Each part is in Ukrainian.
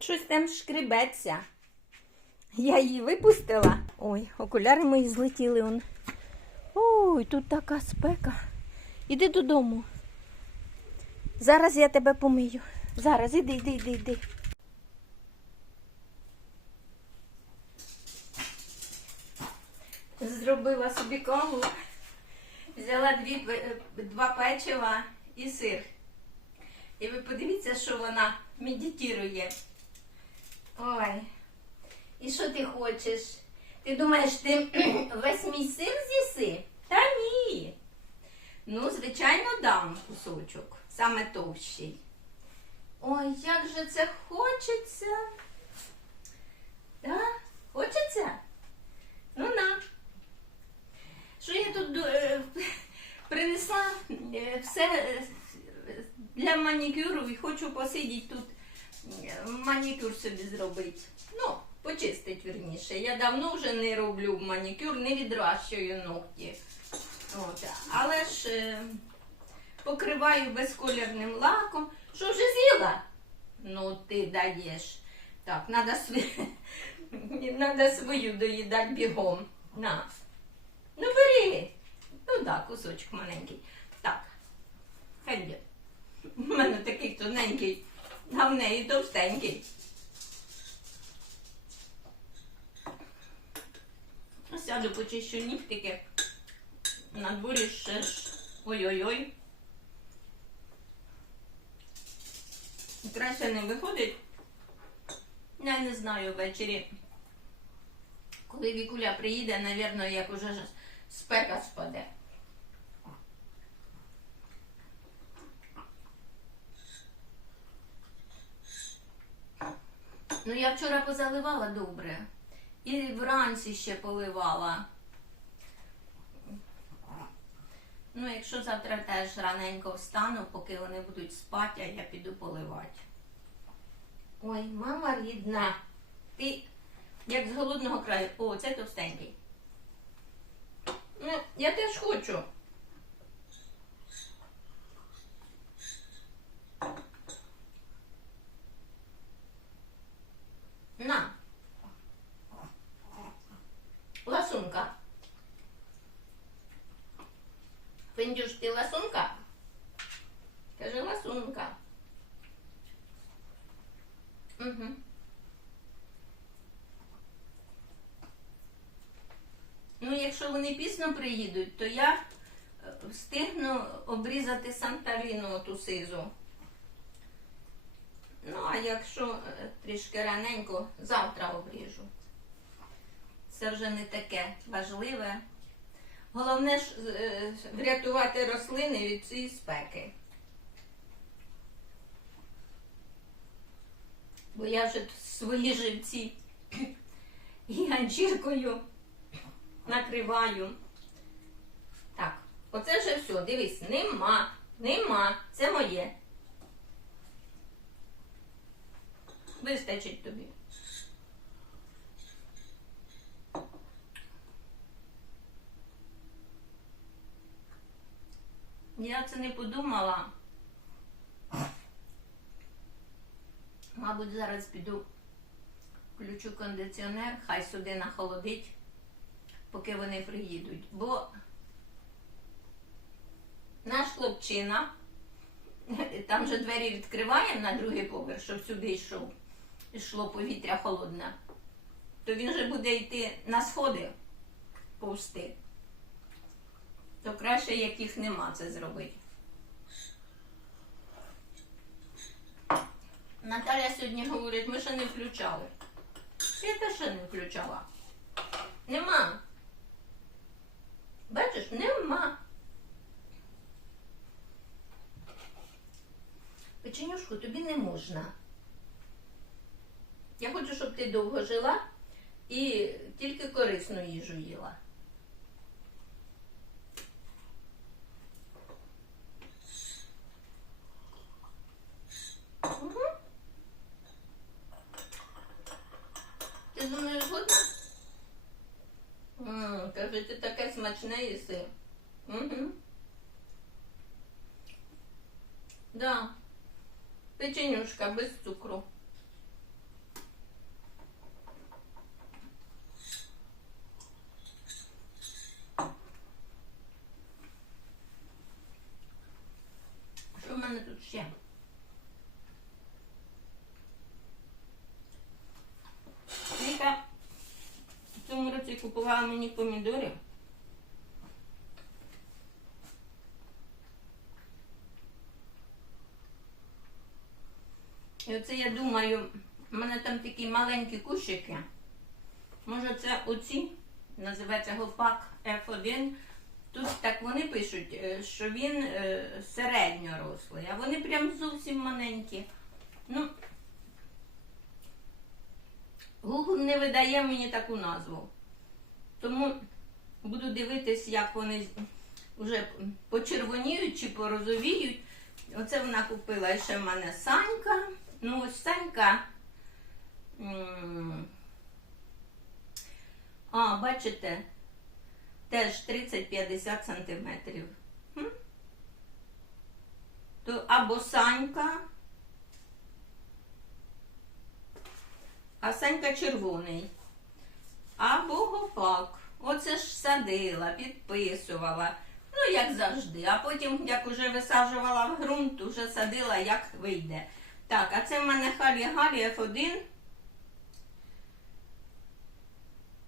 Щось там шкребеться. Я її випустила. Ой, окуляри мої злетіли. Он. Ой, тут така спека. Іди додому. Зараз я тебе помию. Зараз іди, іди, іди, іди. Зробила собі каву. Взяла дві, два печива і сир. І ви подивіться, що вона медитує. Ой. І що ти хочеш? Ти думаєш, ти весь мій сир з'їси? Та ні. Ну, звичайно, дам кусочок, саме товщий. Ой, як же це хочеться. Да? Хочеться? Ну на. Що я тут е, принесла е, все е, для манікюру і хочу посидіти тут, манікюр собі зробити. Ну, почистить вірніше. Я давно вже не роблю манікюр, не відращую ногті. От. Але ж е, покриваю безколірним лаком. Що вже з'їла? Ну, ти даєш. Так, треба свою, свою доїдати бігом. На. Ну бери. Ну так, кусочок маленький. Так. Хай. У мене такий тоненький, а в неї товстенький. Сяду почищу нігтики. На дворі ще ж. Ой-ой-ой. Краще не виходить. Я не знаю ввечері. Коли Вікуля приїде, напевно, як уже спека спаде. Ну, я вчора позаливала добре. І вранці ще поливала. Ну, якщо завтра теж раненько встану, поки вони будуть спати, а я піду поливати. Ой, мама рідна. Ти як з голодного краю. О, це товстенький. Ну, я теж хочу. На. Ласунка. Фендюш, ти ласунка? Кажи ласунка. Угу. Ну, якщо вони пізно приїдуть, то я е, встигну обрізати Сантаріну ту сизу. Ну, а якщо е, трішки раненько, завтра обріжу. Це вже не таке важливе. Головне ж е, врятувати рослини від цієї спеки. Бо я вже свої живці і ганчіркою накриваю. Так, оце вже все. Дивись, нема, нема. Це моє. Вистачить тобі. Я це не подумала. Мабуть, зараз піду включу кондиціонер, хай сюди нахолодить, поки вони приїдуть. Бо наш хлопчина, там же двері відкриваємо на другий поверх, щоб сюди йшов, йшло повітря холодне, то він же буде йти на сходи повсти. То краще, як їх нема, це зробити. Наталя сьогодні говорить, ми ще не включали. Я теж ще не включала. Нема. Бачиш, нема. Печенюшку тобі не можна. Я хочу, щоб ти довго жила і тільки корисну їжу їла. печенюшка без цукру. Що в мене тут ще? Віка в цьому році купувала мені помідори. І оце я думаю, в мене там такі маленькі кущики. Може це оці, називається гопак F1. Тут так вони пишуть, е, що він е, середньорослий, а вони прям зовсім маленькі. Ну, Google не видає мені таку назву. Тому буду дивитись, як вони вже почервоніють чи порозовіють. Оце вона купила ще в мене Санька. Ну, Санька. А, бачите, теж 30-50 сантиметрів. То або Санька, а Санька червоний. Або гопак. Оце ж садила, підписувала. Ну, як завжди. А потім, як уже висаджувала в ґрунт, уже садила, як вийде. Так, а це в мене Халі Галі F1.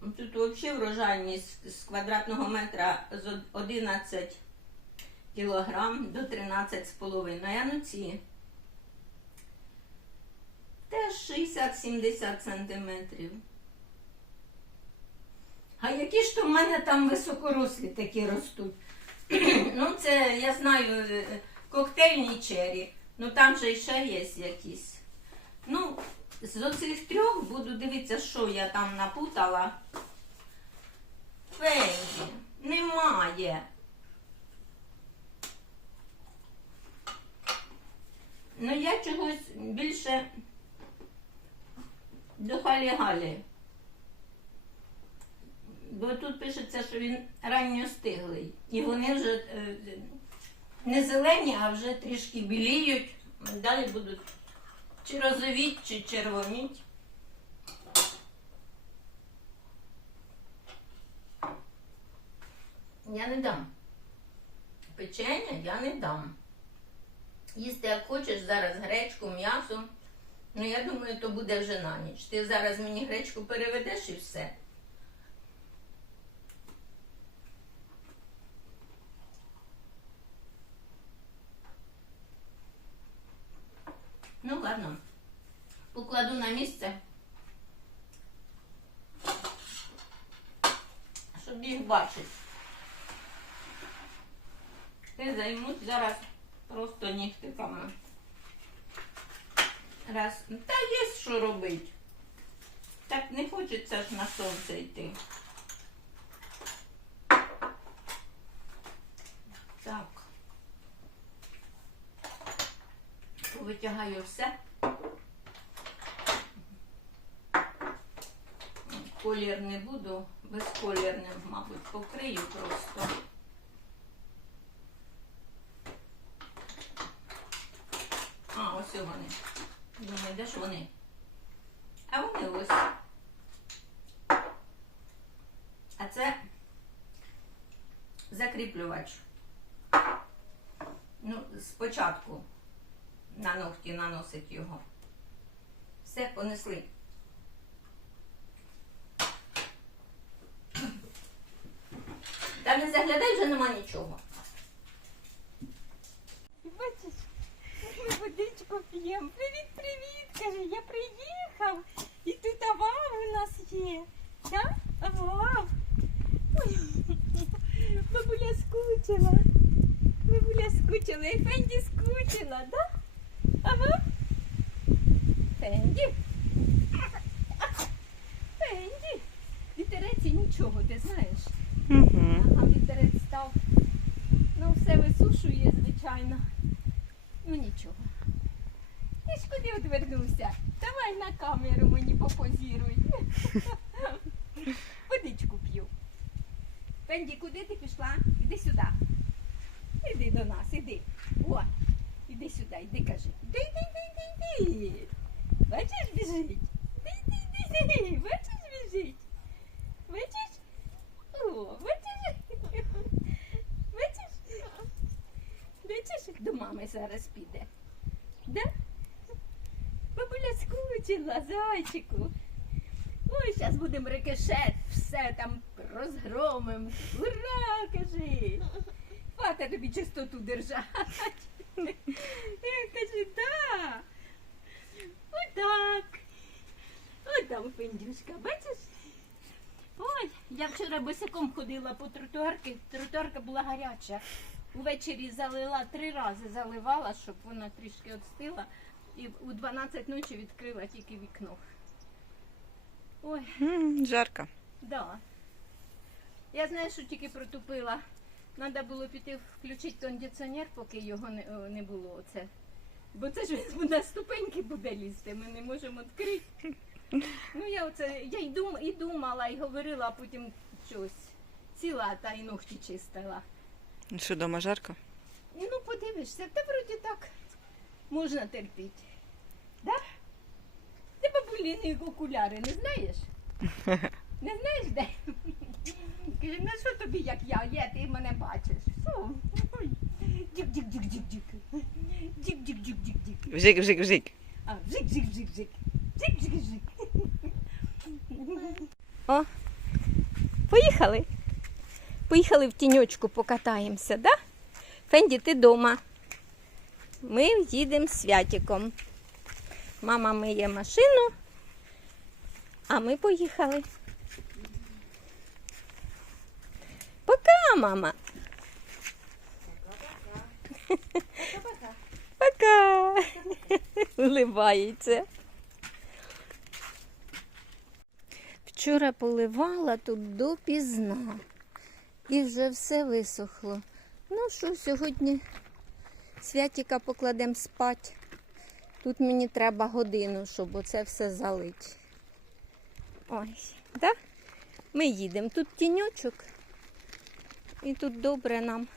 Тут взагалі врожайність з квадратного метра з 11 кілограм до 13,5. А ну теж 60-70 сантиметрів. А які ж то в мене там високорослі такі ростуть? ну, це я знаю е, коктейльні чері. Ну там же ще є якісь. Ну, з оцих трьох буду дивитися, що я там напутала. Фенді, немає. Ну, я чогось більше до Халі-Галі. Бо тут пишеться, що він ранньостиглий. І вони вже е, не зелені, а вже трішки біліють. Далі будуть чи розовіть, чи червоніть. Я не дам. Печення я не дам. Їсти як хочеш зараз гречку, м'ясо. Ну, я думаю, то буде вже на ніч. Ти зараз мені гречку переведеш і все. Ну, ладно. Покладу на місце. Щоб їх бачити. Ти займусь зараз просто нігтиками. Раз. Та є що робити. Так не хочеться ж на сонце йти. Так. Витягаю все. Колір не буду, безколірним, мабуть, покрию просто. А, ось вони. Думаю, де ж вони? А вони ось. А це закріплювач. Ну, спочатку на ногті наносить його. Все, понесли. Та не заглядай, вже нема нічого. Бачиш, ми водичку п'ємо. Привіт, привіт, каже, я приїхав. І тут авав у нас є. Да? Авав. Бабуля скучила. Бабуля скучила, і Фенді скучила, да? Авав? Фенді. Фенді. Вітерець і нічого, ти знаєш. Угу. Ага, вітерець став. Ну, все висушує, звичайно. Ну нічого. Ти ж куди одвернувся? Давай на камеру мені попозіруй. Водичку п'ю. Пенді, куди ти пішла? Іди сюди. Іди до нас, іди. О, іди сюди, іди кажи. Іди, іди, іди, іди, іди. Бачиш, біжить. Іди, іди, іди, іди. Бачиш, біжить. Бачиш? О, бачиш? Бачиш? Бачиш, до мами зараз піде. Да? Бабуля скучила, зайчику. Ой, зараз будемо рикошет. Все там розгромим. Ура, кажи! Хвата тобі чистоту держать. Кажи, так. Отак. Ось там Фендюшка, бачиш? Ой, я вчора босиком ходила по тротуарки, тротуарка була гаряча. Увечері залила три рази заливала, щоб вона трішки відстила. І у 12 ночі відкрила тільки вікно. Ой, Жарко. Да. Я знаю, що тільки протупила. Треба було піти включити кондиціонер, поки його не, не було. Оце. Бо це ж на ступеньки буде лізти, ми не можемо відкрити. Ну я оце, я й, дум, і думала, і говорила, а потім щось. Ціла та й ногті чистила. Ну Що, дома жарко? Ну, подивишся, та вроді так можна терпіти. Да? Ти бабуліни окуляри, не знаєш? Не знаєш де? Каже, ну що тобі, як я є, ти мене бачиш. Все. Дік-дік-дік-дік-дік. Дік-дік-дік-дік-дік. Вжик, вжик, вжик. А, вжик-вжик-вжик-вжик. Вжик-вжик-вжик. О, поїхали. Поїхали в тіньочку покатаємося, да? Фенді, ти дома. Ми їдемо з святиком. Мама миє машину, а ми поїхали. Пока, мама. Пока. Улибається. Вчора поливала тут допізна. І вже все висохло. Ну що, сьогодні святіка покладемо спать. Тут мені треба годину, щоб оце все залити. Ой, да? Ми їдемо. Тут тіньочок. І тут добре нам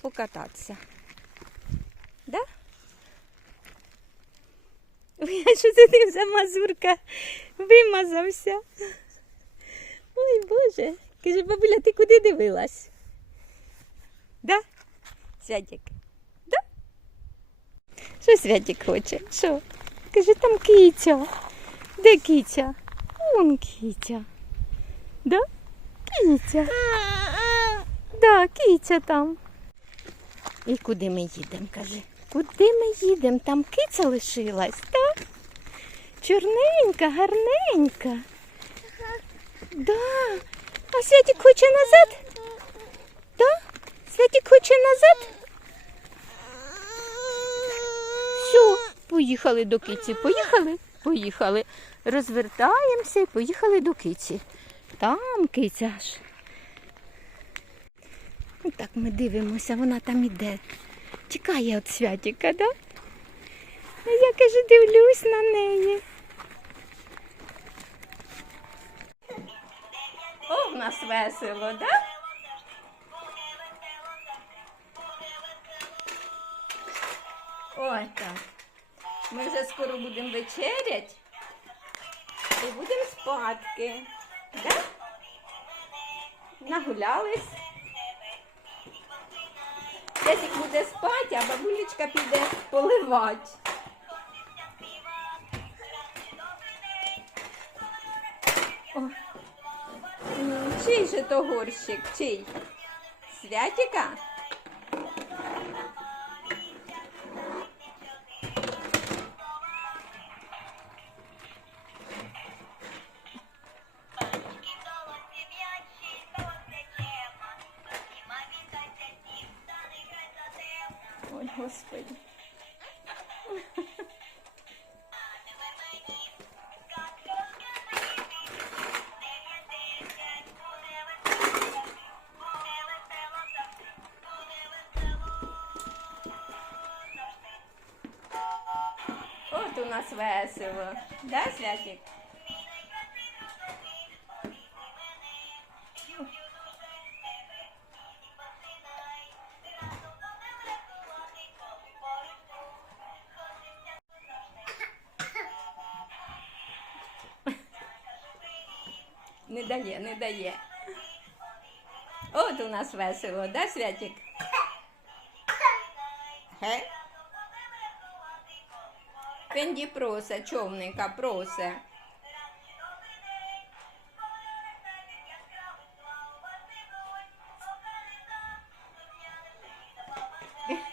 покататися. Да? Ой, а що це ти за мазурка вимазався? Ой, Боже. Каже, бабуля, ти куди дивилась? Да? Святик? Да? Що Святик хоче? Що? Каже, там киця. Де киця? Вон киця. Да? Киця. Да, киця там. І куди ми їдемо, каже? Куди ми їдемо? Там киця лишилась, так? Чорненька, гарненька. Да. А Святик хоче назад? Да? Святик хоче назад? Все, поїхали до киці. Поїхали? Поїхали. Розвертаємося і поїхали до киці. Там киця ж. Так ми дивимося, вона там іде. Тікає від святіка, да? Я каже, дивлюсь на неї. О, в нас весело, да? Ой, так. Ми вже скоро будемо вечерять і будемо спадки. Да? Нагулялись. Десик буде спати, а бабулечка піде поливати. О. Чий же то горщик? Чий? Святіка? Господи. От у нас весело. Да, Святик? Не дає, не дає. От у нас весело, да, Святик? Ге? Пенді просе, човника просе.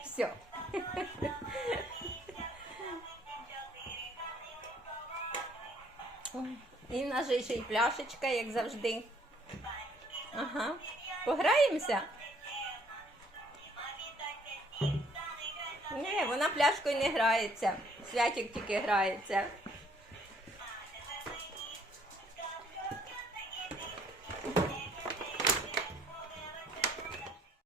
Все. Ой. І в нас же ще й пляшечка, як завжди. Ага. Пограємося? Ні, вона пляшкою не грається. Святик тільки грається.